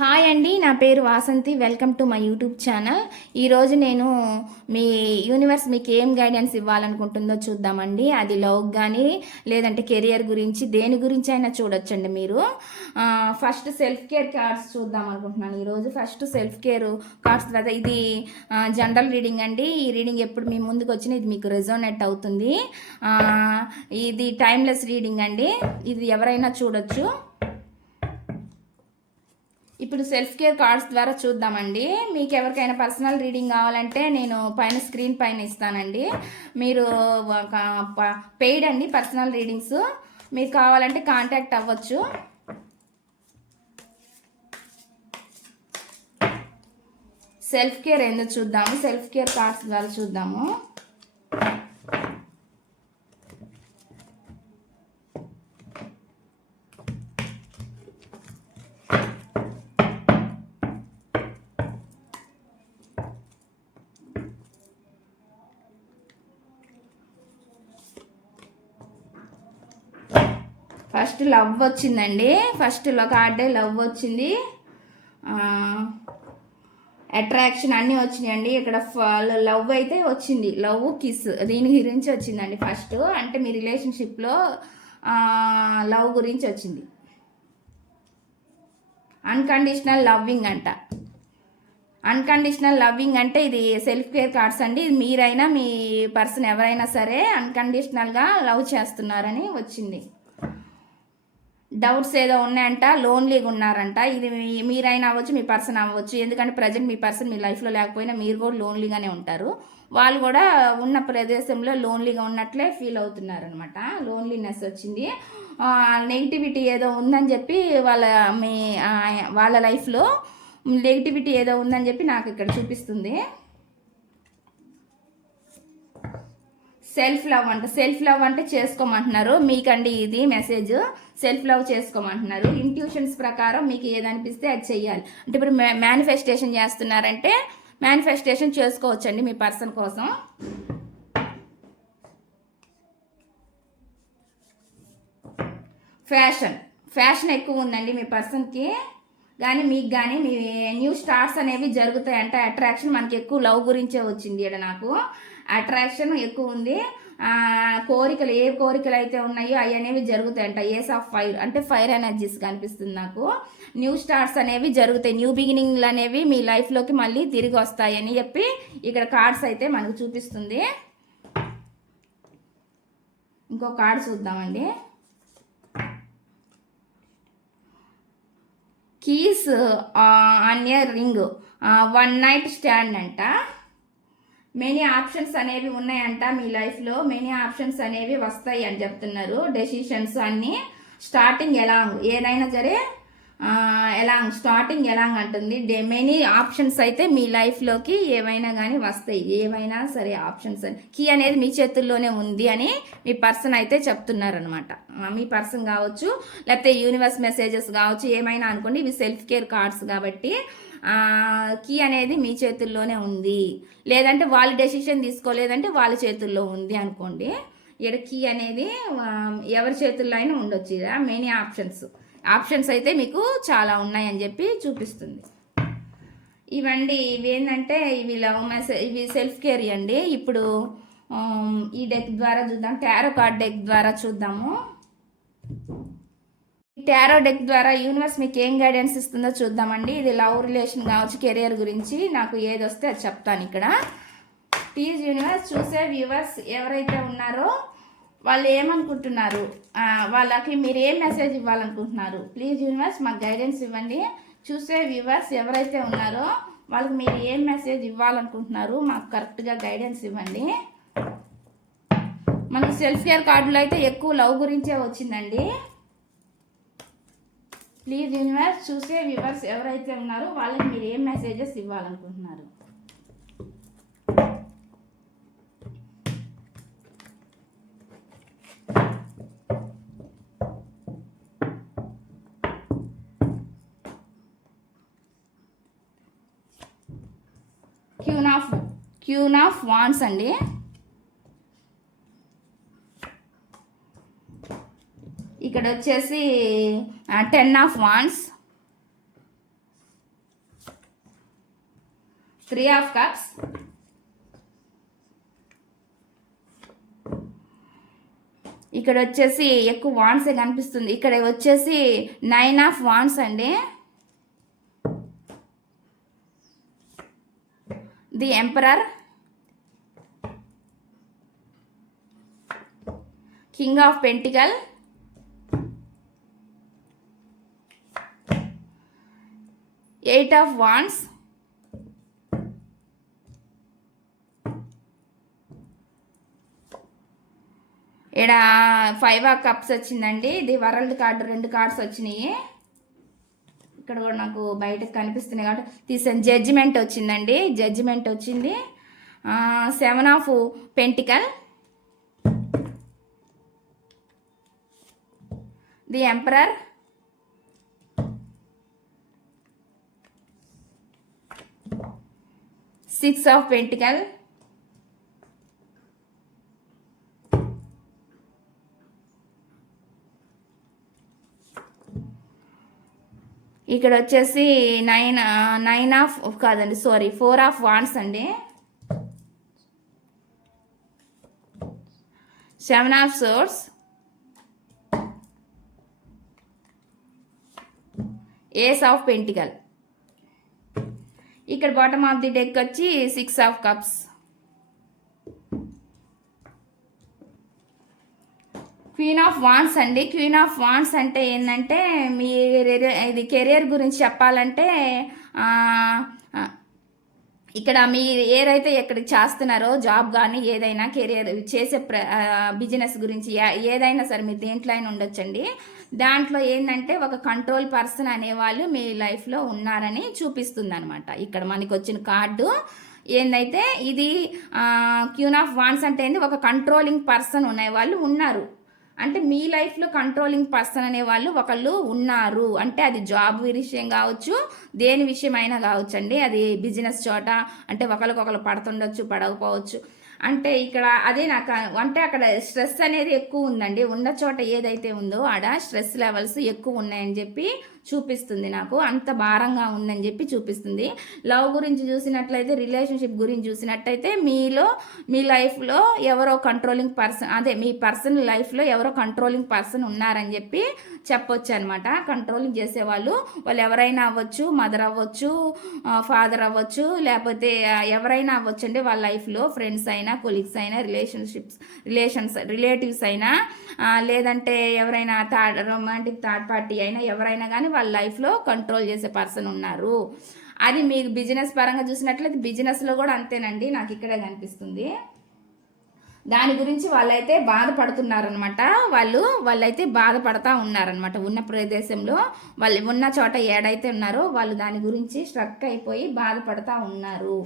Hi అండి నా పేరు Vasanthi. Welcome to my YouTube channel. ఈరోజు నేను మీ యూనివర్స్ మీకు ఏం గైడెన్స్ ఇవ్వాలనుకుంటుందో చూద్దామండి. అది లవ్ కానీ లేదంటే కెరియర్ గురించి దేని గురించి అయినా చూడొచ్చండి మీరు. ఫస్ట్ సెల్ఫ్ కేర్ కార్డ్స్ చూద్దాం అనుకుంటున్నాను. ఈరోజు ఫస్ట్ సెల్ఫ్ కేర్ కార్డ్స్ తర్వాత ఇది జనరల్ రీడింగ్ అండి. ఈ రీడింగ్ ఎప్పుడు మీ ముందుకు వచ్చిన ఇది మీకు రెజోనెట్ అవుతుంది. ఇది టైమ్లెస్ రీడింగ్ అండి. ఇది ఎవరైనా చూడొచ్చు. ఇప్పుడు సెల్ఫ్ కేర్ కార్డ్స్ ద్వారా చూద్దామండి. మీకు ఎవరికైనా పర్సనల్ రీడింగ్ కావాలంటే నేను పైన స్క్రీన్ పైన ఇస్తానండి. మీరు పెయిడ్ అండి పర్సనల్ రీడింగ్స్ మీకు కావాలంటే కాంటాక్ట్ అవ్వచ్చు. సెల్ఫ్ కేర్ ఏందో చూద్దాము? సెల్ఫ్ కేర్ కార్డ్స్ ద్వారా చూద్దాము. ఫస్ట్ లవ్ వచ్చిందండి. ఫస్ట్ కార్డే లవ్ వచ్చింది. అట్రాక్షన్ అన్నీ వచ్చినాయండి. ఇక్కడ లవ్ అయితే వచ్చింది. లవ్ కిస్ దీని గురించి వచ్చిందండి ఫస్ట్. అంటే మీ రిలేషన్షిప్లో లవ్ గురించి వచ్చింది. అన్కండిషనల్ లవ్వింగ్ అంట. అన్కండిషనల్ లవ్వింగ్ అంటే ఇది సెల్ఫ్ కేర్ కార్డ్స్ అండి. ఇది మీరైనా మీ పర్సన్ ఎవరైనా సరే అన్కండిషనల్గా లవ్ చేస్తున్నారని వచ్చింది. డౌట్స్ ఏదో ఉన్నాయంట లోన్లీగా ఉన్నారంట. ఇది మీరైనా అవ్వచ్చు మీ పర్సన్ అవ్వచ్చు. ఎందుకంటే ప్రజెంట్ మీ పర్సన్ మీ లైఫ్లో లేకపోయినా మీరు కూడా లోన్లీగానే ఉంటారు. వాళ్ళు కూడా ఉన్న ప్రదేశంలో లోన్లీగా ఉన్నట్లే ఫీల్ అవుతున్నారు అనమాట లోన్లీనెస్ వచ్చింది. నెగిటివిటీ ఏదో ఉందని చెప్పి వాళ్ళ మీ వాళ్ళ లైఫ్లో నెగిటివిటీ ఏదో ఉందని చెప్పి నాకు ఇక్కడ చూపిస్తుంది. సెల్ఫ్ లవ్ అంట సెల్ఫ్ లవ్ అంటే చేసుకోమంటున్నారు. మీకండి ఇది మెసేజ్. సెల్ఫ్ లవ్ చేసుకోమంటున్నారు. ఇంట్యూషన్స్ ప్రకారం మీకు ఏదనిపిస్తే అది చెయ్యాలి. అంటే ఇప్పుడు మేనిఫెస్టేషన్ చేస్తున్నారంటే మేనిఫెస్టేషన్ చేసుకోవచ్చండి మీ పర్సన్ కోసం. ఫ్యాషన్. ఫ్యాషన్ ఎక్కువ ఉందండి మీ పర్సన్కి. కానీ మీకు కానీ మీ న్యూ స్టార్ట్స్ అనేవి జరుగుతాయంట. అట్రాక్షన్ మనకి ఎక్కువ లవ్ గురించే వచ్చింది ఇక్కడ నాకు. అట్రాక్షన్ ఎక్కువ ఉంది. కోరికలు ఏ కోరికలు అయితే ఉన్నాయో అవి అనేవి జరుగుతాయంట. ఏస్ ఆఫ్ ఫైర్ అంటే ఫైర్ ఎనర్జీస్ కనిపిస్తుంది నాకు. న్యూ స్టార్ట్స్ అనేవి జరుగుతాయి. న్యూ బిగినింగ్లు అనేవి మీ లైఫ్లోకి మళ్ళీ తిరిగి వస్తాయని చెప్పి ఇక్కడ కార్డ్స్ అయితే మనకు చూపిస్తుంది. ఇంకో కార్డ్ చూద్దామండి. కీస్ అన్య రింగ్ వన్ నైట్ స్టాండ్ అంట. మెనీ ఆప్షన్స్ అనేవి ఉన్నాయంట మీ లైఫ్లో మెనీ ఆప్షన్స్ అనేవి వస్తాయి అని చెప్తున్నారు. డెసిషన్స్ అన్నీ స్టార్టింగ్ ఎలాంగ్ ఏదైనా సరే ఎలాంగ్ స్టార్టింగ్ ఎలాంగ్ అంటుంది. డే మెనీ ఆప్షన్స్ అయితే మీ లైఫ్లోకి ఏవైనా కానీ వస్తాయి. ఏవైనా సరే ఆప్షన్స్ అని. కీ అనేది మీ చేతుల్లోనే ఉంది అని మీ పర్సన్ అయితే చెప్తున్నారనమాట మీ పర్సన్ కావచ్చు లేకపోతే యూనివర్స్ మెసేజెస్ కావచ్చు ఏమైనా అనుకోండి ఇవి సెల్ఫ్ కేర్ కార్డ్స్ కాబట్టి కీ అనేది మీ చేతుల్లోనే ఉంది. లేదంటే వాళ్ళు డెసిషన్ తీసుకోలేదంటే వాళ్ళ చేతుల్లో ఉంది అనుకోండి. ఇక్కడ కీ అనేది ఎవరి చేతుల్లో అయినా ఉండొచ్చు ఇదా మెనీ ఆప్షన్స్ ఆప్షన్స్ అయితే మీకు చాలా ఉన్నాయని చెప్పి చూపిస్తుంది. ఇవండి ఇవి ఏంటంటే ఇవి లవ్ మెసేజ్ ఇవి సెల్ఫ్ కేర్ అండి. ఇప్పుడు ఈ డెక్ ద్వారా చూద్దాం. టారో కార్డ్ డెక్ ద్వారా చూద్దాము. టారో డెక్ ద్వారా యూనివర్స్ మీకు ఏం గైడెన్స్ ఇస్తుందో చూద్దామండి. ఇది లవ్ రిలేషన్ కావచ్చు కెరియర్ గురించి. నాకు ఏది వస్తే అది చెప్తాను ఇక్కడ. ప్లీజ్ యూనివర్స్ చూసే వ్యూవర్స్ ఎవరైతే ఉన్నారో వాళ్ళు ఏమనుకుంటున్నారు? వాళ్ళకి మీరు ఏం మెసేజ్ ఇవ్వాలనుకుంటున్నారు? ప్లీజ్ యూనివర్స్ మాకు గైడెన్స్ ఇవ్వండి. చూసే వ్యూవర్స్ ఎవరైతే ఉన్నారో వాళ్ళకి మీరు ఏం మెసేజ్ ఇవ్వాలనుకుంటున్నారు? మాకు కరెక్ట్గా గైడెన్స్ ఇవ్వండి. మనకు సెల్ఫ్ కేర్ కార్డులో అయితే ఎక్కువ లవ్ గురించే వచ్చిందండి. ప్లీజ్ యూనివర్స్ చూసే వ్యూవర్స్ ఎవరైతే ఉన్నారో వాళ్ళకి మీరు ఏం messages ఇవ్వాలనుకుంటున్నారు? Queen of queen of wands అండి. ఇక్కడ వచ్చేసి ten of wands three of cups ఇక్కడ వచ్చేసి ఎక్కువ వాన్సే కనిపిస్తుంది. ఇక్కడ వచ్చేసి నైన్ ఆఫ్ వాన్స్ అండి. The emperor king of pentacle eight of wands ఇక్కడ ఫైవ్ ఆఫ్ కప్స్ వచ్చిందండి. ఇది వరల్డ్ కార్డు రెండు కార్డ్స్ వచ్చినాయి. ఇక్కడ కూడా నాకు బయటకు కనిపిస్తున్నాయి కాబట్టి తీసాను జడ్జిమెంట్ వచ్చిందండి. జడ్జిమెంట్ వచ్చింది. Seven of pentacle the emperor six of pentacle. ఇక్కడ వచ్చేసి నైన్ నైన్ ఆఫ్ కాదండి సారీ ఫోర్ ఆఫ్ వాన్స్ అండి. Seven of swords. Ace of pentacle. ఇక్కడ బాటమ్ ఆఫ్ ది డెక్ వచ్చి six of cups queen of wands అండి. Queen of wands అంటే ఏంటంటే మీ ఇది కెరియర్ గురించి చెప్పాలంటే ఇక్కడ మీరు ఏదైతే ఎక్కడ చేస్తున్నారో జాబ్ కానీ ఏదైనా కెరియర్ చేసే ప్ర బిజినెస్ గురించి ఏ- ఏదైనా సరే మీరు దేంట్లో అయినా ఉండొచ్చండి. దాంట్లో ఏంటంటే ఒక కంట్రోల్ పర్సన్ అనేవాళ్ళు మీ లైఫ్లో ఉన్నారని చూపిస్తుంది అనమాట ఇక్కడ మనకి వచ్చిన కార్డు ఏందైతే ఇది క్యూన్ ఆఫ్ వాన్స్ అంటే ఏంది? ఒక కంట్రోలింగ్ పర్సన్ ఉన్న వాళ్ళు ఉన్నారు. అంటే మీ లైఫ్లో కంట్రోలింగ్ పర్సన్ అనే వాళ్ళు ఒకళ్ళు ఉన్నారు. అంటే అది జాబ్ విషయం కావచ్చు దేని విషయమైనా కావచ్చు అండి అది బిజినెస్ చోట అంటే ఒకరికొకరు పడుతుండొచ్చు పడకపోవచ్చు. అంటే ఇక్కడ అదే నాకు అంటే అక్కడ స్ట్రెస్ అనేది ఎక్కువ ఉందండి. ఉన్న చోట ఏదైతే ఉందో ఆడ స్ట్రెస్ లెవెల్స్ ఎక్కువ ఉన్నాయని చెప్పి చూపిస్తుంది నాకు. అంత భారంగా ఉందని చెప్పి చూపిస్తుంది. లవ్ గురించి చూసినట్లయితే రిలేషన్షిప్ గురించి చూసినట్టయితే మీలో మీ లైఫ్లో ఎవరో కంట్రోలింగ్ పర్సన్ అదే మీ పర్సన్ లైఫ్లో ఎవరో కంట్రోలింగ్ పర్సన్ ఉన్నారని చెప్పి చెప్పొచ్చు అనమాట కంట్రోలింగ్ చేసేవాళ్ళు వాళ్ళు ఎవరైనా అవ్వచ్చు మదర్ అవ్వచ్చు ఫాదర్ అవ్వచ్చు లేకపోతే ఎవరైనా అవ్వచ్చు అంటే వాళ్ళ లైఫ్లో ఫ్రెండ్స్ అయినా కొలీగ్స్ అయినా రిలేషన్షిప్స్ రిలేషన్స్ రిలేటివ్స్ అయినా లేదంటే ఎవరైనా థర్డ్ రొమాంటిక్ థర్డ్ పార్టీ అయినా ఎవరైనా కానీ వాళ్ళ లైఫ్లో కంట్రోల్ చేసే పర్సన్ ఉన్నారు. అది మీకు బిజినెస్ పరంగా చూసినట్లయితే బిజినెస్లో కూడా అంతేనండి నాకు ఇక్కడే కనిపిస్తుంది. దాని గురించి వాళ్ళైతే బాధపడుతున్నారనమాట వాళ్ళు వాళ్ళైతే బాధపడతా ఉన్నారనమాట ఉన్న ప్రదేశంలో వాళ్ళు ఉన్న చోట ఏడైతే ఉన్నారో వాళ్ళు దాని గురించి స్ట్రక్ అయిపోయి బాధపడతా ఉన్నారు.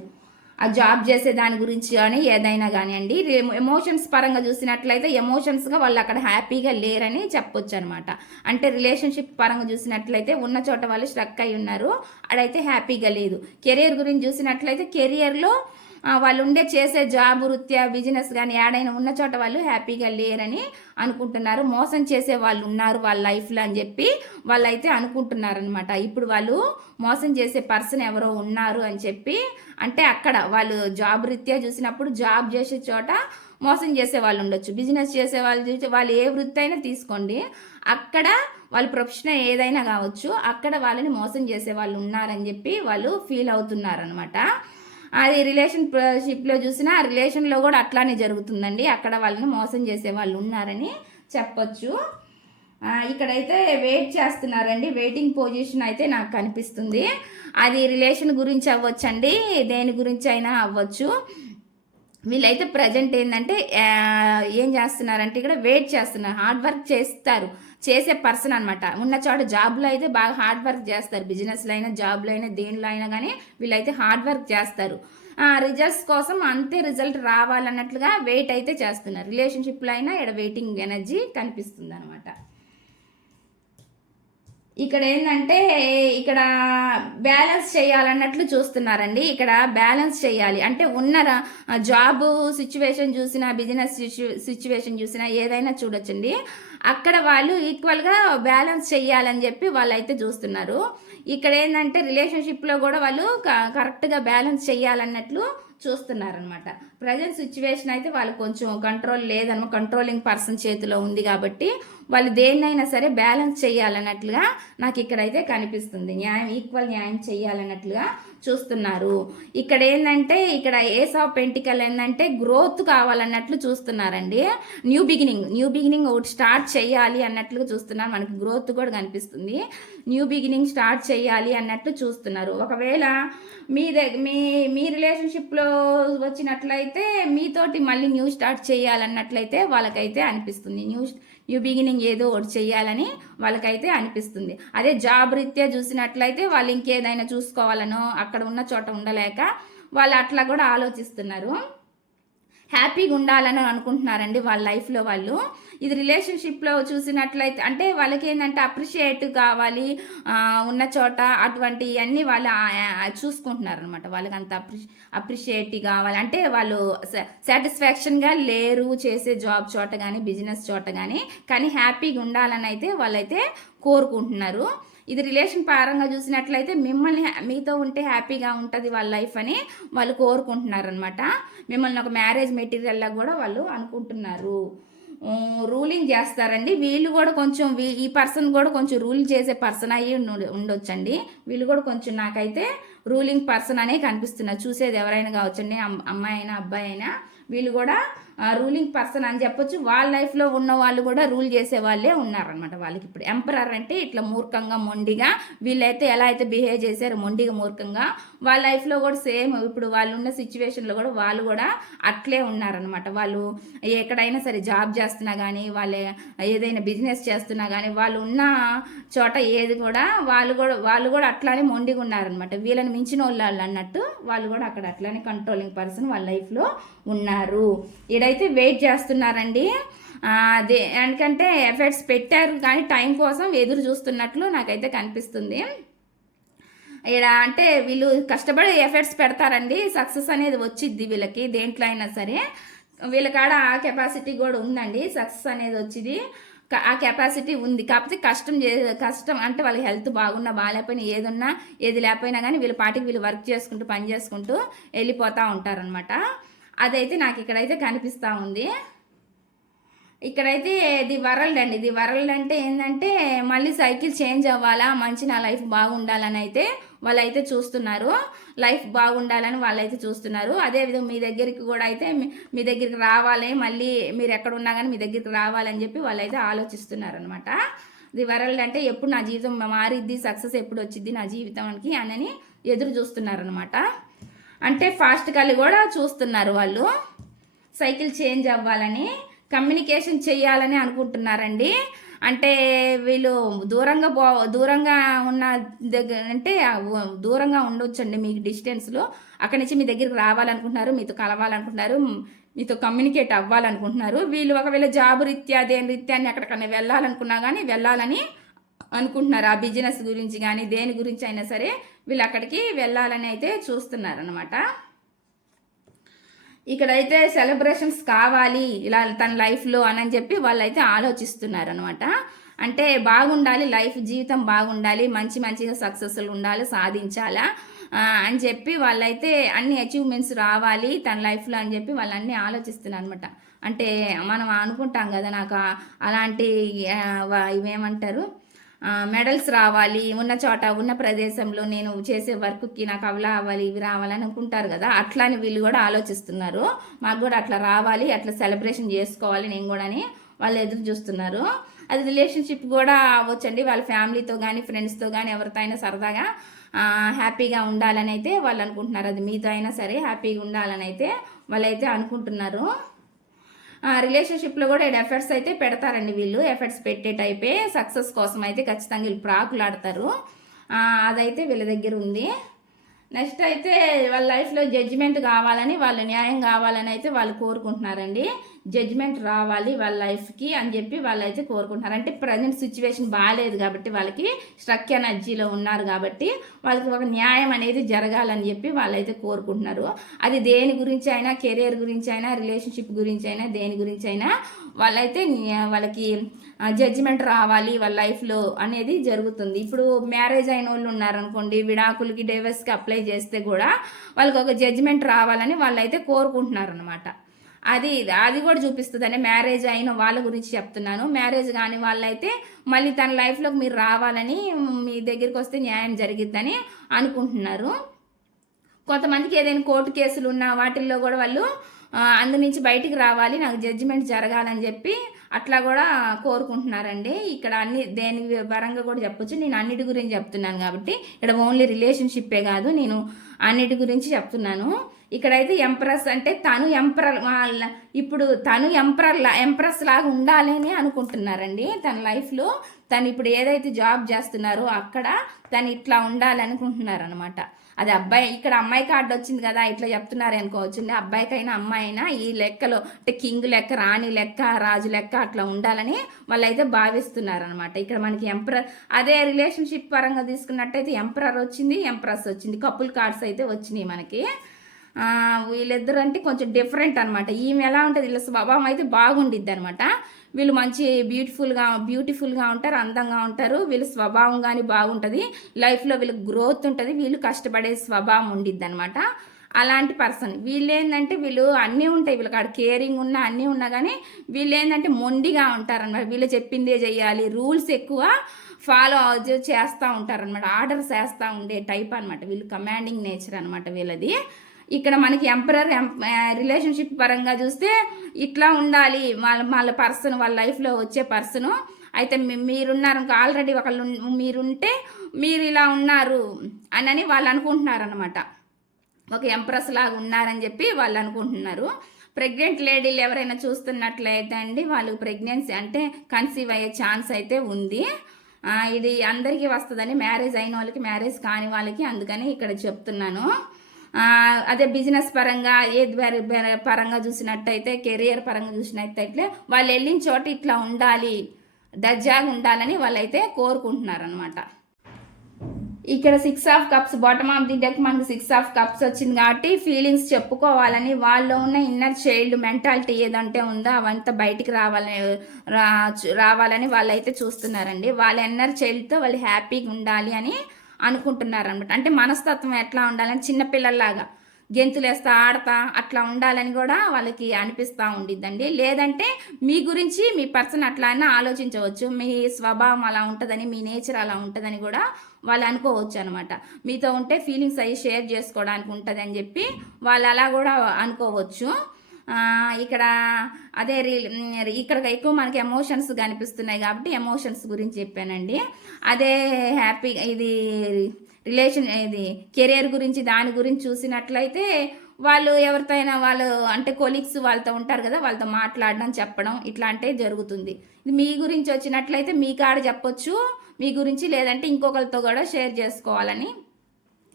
ఆ జాబ్ చేసే దాని గురించి కానీ ఏదైనా కానివ్వండి ఎమోషన్స్ పరంగా చూసినట్లయితే ఎమోషన్స్గా వాళ్ళు అక్కడ హ్యాపీగా లేరని చెప్పొచ్చు అనమాట అంటే రిలేషన్షిప్ పరంగా చూసినట్లయితే ఉన్న చోట వాళ్ళు స్ట్రక్ అయి ఉన్నారు అడైతే హ్యాపీగా లేదు. కెరియర్ గురించి చూసినట్లయితే కెరియర్లో వాళ్ళు ఉండే చేసే జాబ్ వృత్యా బిజినెస్ కానీ ఏడైనా ఉన్న చోట వాళ్ళు హ్యాపీగా లేరని అనుకుంటున్నారు. మోసం చేసే వాళ్ళు ఉన్నారు వాళ్ళ లైఫ్లో అని చెప్పి వాళ్ళైతే అనుకుంటున్నారనమాట ఇప్పుడు వాళ్ళు మోసం చేసే పర్సన్ ఎవరో ఉన్నారు అని చెప్పి అంటే అక్కడ వాళ్ళు జాబ్ రీత్యా చూసినప్పుడు జాబ్ చేసే చోట మోసం చేసే వాళ్ళు ఉండొచ్చు. బిజినెస్ చేసే వాళ్ళు చూసి వాళ్ళు ఏ వృత్తి అయినా తీసుకోండి. అక్కడ వాళ్ళ ప్రొఫెషన్ ఏదైనా కావచ్చు అక్కడ వాళ్ళని మోసం చేసే వాళ్ళు ఉన్నారని చెప్పి వాళ్ళు ఫీల్ అవుతున్నారనమాట అది రిలేషన్షిప్లో చూసినా ఆ రిలేషన్లో కూడా అట్లానే జరుగుతుందండి. అక్కడ వాళ్ళని మోసం చేసే వాళ్ళు ఉన్నారని చెప్పొచ్చు. ఇక్కడైతే వెయిట్ చేస్తున్నారండి. వెయిటింగ్ పొజిషన్ అయితే నాకు కనిపిస్తుంది. అది రిలేషన్ గురించి అవ్వచ్చండి. దేని గురించి అయినా అవ్వచ్చు. వీళ్ళైతే ప్రజెంట్ ఏంటంటే ఏం చేస్తున్నారంటే ఇక్కడ వెయిట్ చేస్తున్నారు హార్డ్ వర్క్ చేస్తారు చేసే పర్సన్ అనమాట ఉన్న చోట జాబ్లో అయితే బాగా హార్డ్ వర్క్ చేస్తారు బిజినెస్లో అయినా జాబ్లో అయినా దేనిలో అయినా కానీ వీళ్ళైతే హార్డ్ వర్క్ చేస్తారు. రిజల్ట్స్ కోసం అంతే రిజల్ట్ రావాలన్నట్లుగా వెయిట్ అయితే చేస్తున్నారు. రిలేషన్షిప్లో అయినా ఇక్కడ వెయిటింగ్ ఎనర్జీ కనిపిస్తుంది అనమాట ఇక్కడ ఏంటంటే ఇక్కడ బ్యాలెన్స్ చేయాలన్నట్లు చూస్తున్నారండి. ఇక్కడ బ్యాలెన్స్ చేయాలి. అంటే ఉన్న జాబ్ సిచ్యువేషన్ చూసినా బిజినెస్ సిచ్యువేషన్ చూసినా ఏదైనా చూడొచ్చండి. అక్కడ వాళ్ళు ఈక్వల్గా బ్యాలెన్స్ చేయాలని చెప్పి వాళ్ళు అయితే చూస్తున్నారు. ఇక్కడ ఏంటంటే రిలేషన్షిప్లో కూడా వాళ్ళు క- కరెక్ట్గా బ్యాలెన్స్ చేయాలన్నట్లు చూస్తున్నారనమాట ప్రజెంట్ సిచ్యువేషన్ అయితే వాళ్ళు కొంచెం కంట్రోల్ లేదనమా కంట్రోలింగ్ పర్సన్ చేతిలో ఉంది కాబట్టి వాళ్ళు దేన్నైనా సరే బ్యాలెన్స్ చేయాలన్నట్లుగా నాకు ఇక్కడైతే కనిపిస్తుంది. న్యాయం ఈక్వల్ న్యాయం చేయాలన్నట్లుగా చూస్తున్నారు. ఇక్కడ ఏంటంటే ఇక్కడ ఏస్ ఆఫ్ పెంటికల్ ఏంటంటే గ్రోత్ కావాలన్నట్లు చూస్తున్నారండి. న్యూ బిగినింగ్ న్యూ బిగినింగ్ ఒకటి స్టార్ట్ చేయాలి అన్నట్లుగా చూస్తున్నారు. మనకి గ్రోత్ కూడా కనిపిస్తుంది. న్యూ బిగినింగ్ స్టార్ట్ చేయాలి అన్నట్లు చూస్తున్నారు. ఒకవేళ మీ దగ్గర మీ మీ రిలేషన్షిప్లో వచ్చినట్లయితే మీతోటి మళ్ళీ న్యూ స్టార్ట్ చేయాలన్నట్లయితే వాళ్ళకైతే అనిపిస్తుంది. న్యూ న్యూ బిగినింగ్ ఏదో ఒకటి చేయాలని వాళ్ళకైతే అనిపిస్తుంది. అదే జాబ్ రీత్యా చూసినట్లయితే వాళ్ళు ఇంకేదైనా చూసుకోవాలనో అక్కడ ఉన్న చోట ఉండలేక వాళ్ళు అట్లా కూడా ఆలోచిస్తున్నారు. హ్యాపీగా ఉండాలని అనుకుంటున్నారండి వాళ్ళ లైఫ్లో వాళ్ళు. ఇది రిలేషన్షిప్లో చూసినట్లయితే అంటే వాళ్ళకి ఏంటంటే అప్రిషియేట్ కావాలి ఉన్న చోట అటువంటి అన్నీ వాళ్ళు చూసుకుంటున్నారు అనమాట వాళ్ళకి అంత అప్రి అప్రిషియేట్ కావాలి. అంటే వాళ్ళు సాటిస్ఫాక్షన్గా లేరు చేసే జాబ్ చోట కానీ బిజినెస్ చోట కానీ కానీ హ్యాపీగా ఉండాలని అయితే వాళ్ళైతే కోరుకుంటున్నారు. ఇది రిలేషన్ పరంగా చూసినట్లయితే మిమ్మల్ని మీతో ఉంటే హ్యాపీగా ఉంటుంది వాళ్ళ లైఫ్ అని వాళ్ళు కోరుకుంటున్నారు అనమాట మిమ్మల్ని ఒక మ్యారేజ్ మెటీరియల్లా కూడా వాళ్ళు అనుకుంటున్నారు. రూలింగ్ చేస్తారండి. వీళ్ళు కూడా కొంచెం వీ- ఈ పర్సన్ కూడా కొంచెం రూల్ చేసే పర్సన్ అయ్యి ఉండ- ఉండొచ్చండి. వీళ్ళు కూడా కొంచెం నాకైతే రూలింగ్ పర్సన్ అనే కనిపిస్తున్నారు చూసేది ఎవరైనా కావచ్చండి. అమ్మాయి అయినా అబ్బాయి అయినా. వీళ్ళు కూడా రూలింగ్ పర్సన్ అని చెప్పొచ్చు. వాళ్ళ లైఫ్లో ఉన్న వాళ్ళు కూడా రూల్ చేసే వాళ్ళే ఉన్నారనమాట వాళ్ళకి ఇప్పుడు. ఎంపరర్ అంటే ఇట్లా మూర్ఖంగా మొండిగా వీళ్ళైతే ఎలా అయితే బిహేవ్ చేశారో మొండిగా మూర్ఖంగా వాళ్ళ లైఫ్లో కూడా సేమ్ ఇప్పుడు వాళ్ళు ఉన్న సిచ్యువేషన్లో కూడా వాళ్ళు కూడా అట్లే ఉన్నారనమాట వాళ్ళు ఎక్కడైనా సరే జాబ్ చేస్తున్నా కానీ వాళ్ళే ఏదైనా బిజినెస్ చేస్తున్నా కానీ వాళ్ళు ఉన్న చోట ఏది కూడా వాళ్ళు కూడా వాళ్ళు కూడా అట్లానే మొండిగా ఉన్నారనమాట వీళ్ళని మించిన వాళ్ళు అన్నట్టు వాళ్ళు కూడా అక్కడ అట్లానే కంట్రోలింగ్ పర్సన్ వాళ్ళ లైఫ్లో ఉన్నారు. ఈడైతే వెయిట్ చేస్తున్నారండి. అదే ఎందుకంటే ఎఫర్ట్స్ పెట్టారు కానీ టైం కోసం ఎదురు చూస్తున్నట్లు నాకైతే కనిపిస్తుంది. ఇక్కడ అంటే వీళ్ళు కష్టపడి ఎఫర్ట్స్ పెడతారండి. సక్సెస్ అనేది వచ్చిద్ది వీళ్ళకి దేంట్లో అయినా సరే. వీళ్ళ కాడ ఆ కెపాసిటీ కూడా ఉందండి. సక్సెస్ అనేది వచ్చింది. ఆ కెపాసిటీ ఉంది. కాకపోతే కష్టం చే కష్టం అంటే వాళ్ళ హెల్త్ బాగున్నా బాగాలేకపోయినా ఏదున్నా ఏది లేకపోయినా కానీ వీళ్ళ పాటికి వీళ్ళు వర్క్ చేసుకుంటూ పని చేసుకుంటూ వెళ్ళిపోతూ ఉంటారనమాట అదైతే నాకు ఇక్కడైతే కనిపిస్తూ ఉంది. ఇక్కడైతే ది వరల్డ్ అండి. ది వరల్డ్ అంటే ఏంటంటే మళ్ళీ సైకిల్ చేంజ్ అవ్వాలా మంచి నా లైఫ్ బాగుండాలని అయితే వాళ్ళైతే చూస్తున్నారు. లైఫ్ బాగుండాలని వాళ్ళైతే చూస్తున్నారు. అదేవిధంగా మీ దగ్గరికి కూడా అయితే మీ- మీ దగ్గరికి రావాలి. మళ్ళీ మీరు ఎక్కడ ఉన్నా కానీ మీ దగ్గరికి రావాలని చెప్పి వాళ్ళైతే ఆలోచిస్తున్నారు అనమాట ది వరల్డ్ అంటే ఎప్పుడు నా జీవితం మారిద్ది సక్సెస్ ఎప్పుడు వచ్చిద్ది నా జీవితానికి అని ఎదురు చూస్తున్నారనమాట అంటే ఫాస్ట్ కలి కూడా చూస్తున్నారు వాళ్ళు. సైకిల్ చేంజ్ అవ్వాలని కమ్యూనికేషన్ చేయాలని అనుకుంటున్నారండి. అంటే వీళ్ళు దూరంగా పో దూరంగా ఉన్న దగ్గర అంటే దూరంగా ఉండొచ్చండి మీకు డిస్టెన్స్లో అక్కడి నుంచి మీ దగ్గరికి రావాలనుకుంటున్నారు మీతో కలవాలనుకుంటున్నారు మీతో కమ్యూనికేట్ అవ్వాలనుకుంటున్నారు. వీళ్ళు ఒకవేళ జాబ్ రీత్యా దేని రీత్యా అని ఎక్కడికైనా వెళ్ళాలనుకున్నా కానీ వెళ్ళాలని అనుకుంటున్నారు. ఆ బిజినెస్ గురించి కానీ దేని గురించి అయినా సరే వీళ్ళు అక్కడికి వెళ్ళాలని అయితే చూస్తున్నారు అనమాట ఇక్కడైతే సెలబ్రేషన్స్ కావాలి ఇలా తన లైఫ్లో అని చెప్పి వాళ్ళైతే ఆలోచిస్తున్నారు అనమాట అంటే బాగుండాలి లైఫ్ జీవితం బాగుండాలి మంచి మంచిగా సక్సెస్ఫుల్ ఉండాలి సాధించాలా అని చెప్పి వాళ్ళైతే అన్ని అచీవ్మెంట్స్ రావాలి తన లైఫ్లో అని చెప్పి వాళ్ళు అన్నీ ఆలోచిస్తున్నారు అనమాట అంటే మనం అనుకుంటాం కదా నాకు అలాంటి ఆ, ఇవేమంటారు? మెడల్స్ రావాలి ఉన్న చోట ఉన్న ప్రదేశంలో నేను చేసే వర్క్కి నాకు అవలా అవ్వాలి ఇవి రావాలని అనుకుంటారు కదా అట్లాని వీళ్ళు కూడా ఆలోచిస్తున్నారు. మాకు కూడా అట్లా రావాలి అట్లా సెలబ్రేషన్ చేసుకోవాలి నేను కూడా అని వాళ్ళు ఎదురు చూస్తున్నారు. అది రిలేషన్షిప్ కూడా అవ్వచ్చండి. వాళ్ళ ఫ్యామిలీతో కానీ ఫ్రెండ్స్తో కానీ ఎవరితో అయినా సరదాగా హ్యాపీగా ఉండాలని అయితే వాళ్ళు అనుకుంటున్నారు. అది మీతో అయినా సరే హ్యాపీగా ఉండాలని అయితే వాళ్ళైతే అనుకుంటున్నారు. రిలేషన్షిప్లో కూడా ఎఫర్ట్స్ అయితే పెడతారండి వీళ్ళు. ఎఫర్ట్స్ పెట్టే టైపే సక్సెస్ కోసం అయితే ఖచ్చితంగా వీళ్ళు ప్రాకులాడతారు. అదైతే వీళ్ళ దగ్గర ఉంది. నెక్స్ట్ అయితే వాళ్ళ లైఫ్లో జడ్జిమెంట్ కావాలని వాళ్ళు న్యాయం కావాలని అయితే వాళ్ళు కోరుకుంటున్నారండి. జడ్జ్మెంట్ రావాలి వాళ్ళ లైఫ్కి అని చెప్పి వాళ్ళైతే కోరుకుంటున్నారు. అంటే ప్రజెంట్ సిచ్యువేషన్ బాగాలేదు కాబట్టి వాళ్ళకి స్ట్రక్ ఎనర్జీలో ఉన్నారు కాబట్టి వాళ్ళకి ఒక న్యాయం అనేది జరగాలని చెప్పి వాళ్ళైతే కోరుకుంటున్నారు. అది దేని గురించి అయినా కెరియర్ గురించి అయినా రిలేషన్షిప్ గురించి అయినా దేని గురించి అయినా వాళ్ళైతే వాళ్ళకి జడ్జిమెంట్ రావాలి వాళ్ళ లైఫ్లో అనేది జరుగుతుంది. ఇప్పుడు మ్యారేజ్ అయిన వాళ్ళు ఉన్నారనుకోండి విడాకులకి డైవర్స్కి అప్లై చేస్తే కూడా వాళ్ళకి ఒక జడ్జిమెంట్ రావాలని వాళ్ళైతే కోరుకుంటున్నారు అనమాట అది అది కూడా చూపిస్తుంది అంటే మ్యారేజ్ అయిన వాళ్ళ గురించి చెప్తున్నాను. మ్యారేజ్ కాని వాళ్ళైతే మళ్ళీ తన లైఫ్లోకి మీరు రావాలని మీ దగ్గరికి వస్తే న్యాయం జరిగిద్దని అనుకుంటున్నారు. కొంతమందికి ఏదైనా కోర్టు కేసులు ఉన్న వాటిల్లో కూడా వాళ్ళు అందు నుంచి బయటికి రావాలి నాకు జడ్జిమెంట్ జరగాలని చెప్పి అట్లా కూడా కోరుకుంటున్నారండి. ఇక్కడ అన్ని దేని పరంగా కూడా చెప్పొచ్చు. నేను అన్నిటి గురించి చెప్తున్నాను కాబట్టి ఇక్కడ ఓన్లీ రిలేషన్షిప్పే కాదు నేను అన్నిటి గురించి చెప్తున్నాను. ఇక్కడైతే ఎంప్రెస్ అంటే తను ఎంప్రర్ వాళ్ళ ఇప్పుడు తను ఎంప్రర్ ఎంప్రెస్ లాగా ఉండాలని అనుకుంటున్నారండి తన లైఫ్లో. తను ఇప్పుడు ఏదైతే జాబ్ చేస్తున్నారో అక్కడ తను ఇట్లా ఉండాలనుకుంటున్నారు అనుకుంటున్నారనమాట అది అబ్బాయి ఇక్కడ అమ్మాయి కార్డు వచ్చింది కదా ఇట్లా చెప్తున్నారు అనుకోవచ్చు. అబ్బాయికైనా అమ్మాయి అయినా ఈ లెక్కలో అంటే కింగ్ లెక్క రాణి లెక్క రాజు లెక్క అట్లా ఉండాలని వాళ్ళైతే భావిస్తున్నారు అనమాట ఇక్కడ మనకి ఎంపరర్ అదే రిలేషన్షిప్ పరంగా తీసుకున్నట్టయితే ఎంపరర్ వచ్చింది ఎంప్రస్ వచ్చింది. కపుల్ కార్డ్స్ అయితే వచ్చినాయి మనకి. వీళ్ళిద్దరు అంటే కొంచెం డిఫరెంట్ అనమాట ఈమె ఎలా ఉంటుంది? వీళ్ళ స్వభావం అయితే బాగుండిద్ది అనమాట వీళ్ళు మంచి బ్యూటిఫుల్గా బ్యూటిఫుల్గా ఉంటారు అందంగా ఉంటారు. వీళ్ళ స్వభావం కానీ బాగుంటుంది. లైఫ్లో వీళ్ళకి గ్రోత్ ఉంటుంది. వీళ్ళు కష్టపడే స్వభావం ఉండిద్ది అనమాట అలాంటి పర్సన్ వీళ్ళు ఏంటంటే వీళ్ళు అన్నీ ఉంటాయి. వీళ్ళకి ఆడ కేరింగ్ ఉన్నా అన్నీ ఉన్నా కానీ వీళ్ళు ఏంటంటే మొండిగా ఉంటారనమాట వీళ్ళు చెప్పిందే చేయాలి రూల్స్ ఎక్కువ ఫాలో చేస్తూ ఉంటారనమాట ఆర్డర్స్ చేస్తూ ఉండే టైప్ అనమాట వీళ్ళు కమాండింగ్ నేచర్ అనమాట వీళ్ళది. ఇక్కడ మనకి ఎంపరర్ రిలేషన్షిప్ పరంగా చూస్తే ఇట్లా ఉండాలి. వాళ్ళ వాళ్ళ పర్సన్ వాళ్ళ లైఫ్లో వచ్చే పర్సను. అయితే మీ- మీరున్నారు ఆల్రెడీ ఒకళ్ళు మీరుంటే మీరు ఇలా ఉన్నారు అని వాళ్ళు అనుకుంటున్నారు అనమాట ఒక ఎంప్రెస్ లాగా ఉన్నారని చెప్పి వాళ్ళు అనుకుంటున్నారు. ప్రెగ్నెంట్ లేడీలు ఎవరైనా చూస్తున్నట్లయితే అండి వాళ్ళు ప్రెగ్నెన్సీ అంటే కన్సీవ్ అయ్యే ఛాన్స్ అయితే ఉంది. ఇది అందరికీ వస్తుందని మ్యారేజ్ అయిన వాళ్ళకి మ్యారేజ్ కాని వాళ్ళకి అందుకని ఇక్కడ చెప్తున్నాను. అదే బిజినెస్ పరంగా ఏ పరంగా చూసినట్టయితే కెరియర్ పరంగా చూసినట్టయితే వాళ్ళు వెళ్ళిన చోట ఇట్లా ఉండాలి దర్జాగా ఉండాలని వాళ్ళైతే కోరుకుంటున్నారనమాట ఇక్కడ six of cups bottom of the deck మనకి సిక్స్ ఆఫ్ కప్స్ వచ్చింది కాబట్టి ఫీలింగ్స్ చెప్పుకోవాలని వాళ్ళు ఉన్న ఇన్నర్ చైల్డ్ మెంటాలిటీ ఏదంటే ఉందో అవంతా బయటికి రావాలని రా రావాలని వాళ్ళైతే చూస్తున్నారండి. వాళ్ళ ఇన్నర్ చైల్డ్తో వాళ్ళు హ్యాపీగా ఉండాలి అని అనుకుంటున్నారు అనమాట అంటే మనస్తత్వం ఎట్లా ఉండాలని చిన్నపిల్లల్లాగా గెంతులేస్తా ఆడతా అట్లా ఉండాలని కూడా వాళ్ళకి అనిపిస్తూ ఉండిద్దండి. లేదంటే మీ గురించి మీ పర్సన్ అట్లా అయినా ఆలోచించవచ్చు. మీ స్వభావం అలా ఉంటుందని మీ నేచర్ అలా ఉంటుందని కూడా వాళ్ళు అనుకోవచ్చు అనమాట మీతో ఉంటే ఫీలింగ్స్ అవి షేర్ చేసుకోవడానికి ఉంటుందని చెప్పి వాళ్ళు అలా కూడా అనుకోవచ్చు. ఇక్కడ అదే ఇక్కడ ఎక్కువ మనకి ఎమోషన్స్ కనిపిస్తున్నాయి కాబట్టి ఎమోషన్స్ గురించి చెప్పానండి. అదే హ్యాపీ ఇది రిలేషన్ ఇది కెరియర్ గురించి దాని గురించి చూసినట్లయితే వాళ్ళు ఎవరితో అయినా వాళ్ళు అంటే కొలీగ్స్ వాళ్ళతో ఉంటారు కదా వాళ్ళతో మాట్లాడడం చెప్పడం ఇట్లా అంటే జరుగుతుంది. ఇది మీ గురించి వచ్చినట్లయితే మీ కాడ చెప్పొచ్చు మీ గురించి లేదంటే ఇంకొకరితో కూడా షేర్ చేసుకోవాలని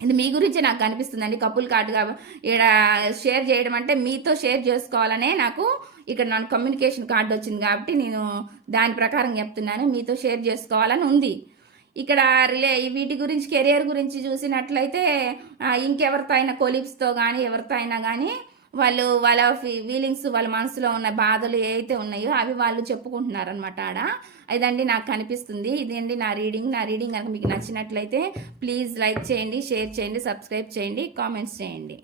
ఇది మీ గురించి నాకు అనిపిస్తుందండి. కపుల్ కార్డు ఇక్కడ షేర్ చేయడం అంటే మీతో షేర్ చేసుకోవాలనే నాకు ఇక్కడ నాకు కమ్యూనికేషన్ కార్డు వచ్చింది కాబట్టి నేను దాని ప్రకారం చెప్తున్నాను. మీతో షేర్ చేసుకోవాలని ఉంది. ఇక్కడ రిలే వీటి గురించి కెరియర్ గురించి చూసినట్లయితే ఇంకెవరితో అయినా కొలీగ్స్తో కానీ ఎవరితో అయినా కానీ వాళ్ళు వాళ్ళ ఫీ ఫీలింగ్స్ వాళ్ళ మనసులో ఉన్న బాధలు ఏవైతే ఉన్నాయో అవి వాళ్ళు చెప్పుకుంటున్నారు అనమాట ఆడ. ఇదండి నాకు కనిపిస్తుంది. ఇదండి నా రీడింగ్? నా రీడింగ్ కనుక మీకు నచ్చినట్లయితే ప్లీజ్ లైక్ చేయండి షేర్ చేయండి సబ్స్క్రైబ్ చేయండి కామెంట్స్ చేయండి.